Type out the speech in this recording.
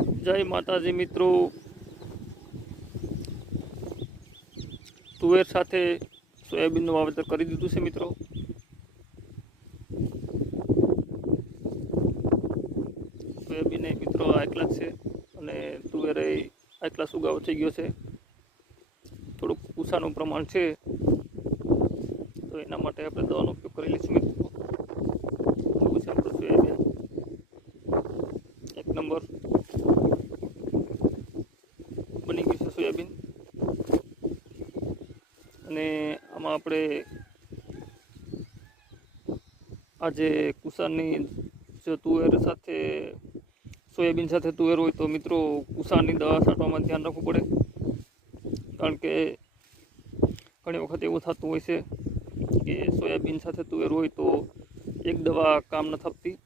जय माताजी मित्रों, तुवेर साथे सोयाबीन वावेतर करी दीधुं छे मित्रों। सोयाबीन मित्रों आ एकला छे अने तुवेर आ एकला सुगावो थई गयो छे। थोड़ुंक कूसानुं प्रमाण छे तो एना माटे आपणे दવાનો उपयोग करी लईશું मित्रों। जोयुं छे आपणुं सोयाबीन एक नंबर बनी गयुं छे सोयाबीन। અને આમાં આપણે આજે કુસાની જો તુવેર સાથે સોયાબીન સાથે તુવેર હોય તો મિત્રો કુસાની દવા છાંટવામાં ધ્યાન રાખવું પડે, કારણ કે ઘણી વખત એવું થતું હોય છે કે સોયાબીન સાથે તુવેર હોય તો એક દવા કામ ન થતી,